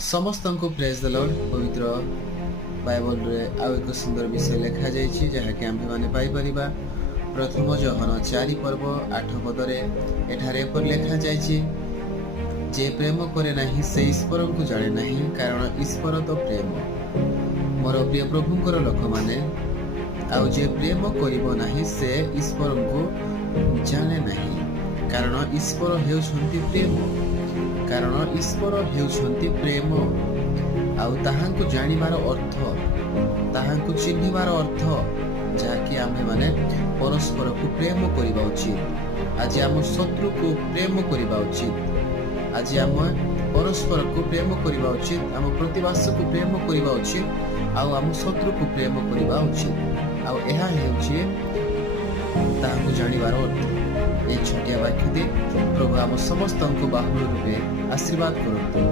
समस्त को praise the Lord. पवित्र बाइबल रे आउ एक सुंदर विषय लिखा जाइछि जहाँकि आम्भे माने पाई परिबा। प्रथम जोहन 4 पर्व 8 पदरे एठारे पर लिखा जाइछि जे प्रेम करे नाही से ईश्वर को जाने नाही, कारण ईश्वर तो प्रेम। मोर प्रिय प्रभुंकर लोक माने आउ जे प्रेम करिवो नाही से ईश्वर को जाने नाही, कारण ईश्वर हेउछन्ति प्रेम। कारण ईश्वर हेउछन्ति प्रेम। आउ ताहांको जानिबार अर्थ, ताहांको चिन्हिबार अर्थ जाकि आमे माने परस्पर को प्रेम करिबा उचित। आज आम शत्रु को प्रेम करिबा उचित। आज आम परस्पर को प्रेम करिबा उचित। आम प्रतिवास को प्रेम करिबा उचित। आउ आम शत्रु को प्रेम करिबा उचित। आउ एहा हेउछि ताहांको जानिबार अर्थ। ए छोटिया वाक्य दे प्रभु आम समस्त को बाहुल रूपे आशीर्वाद करते।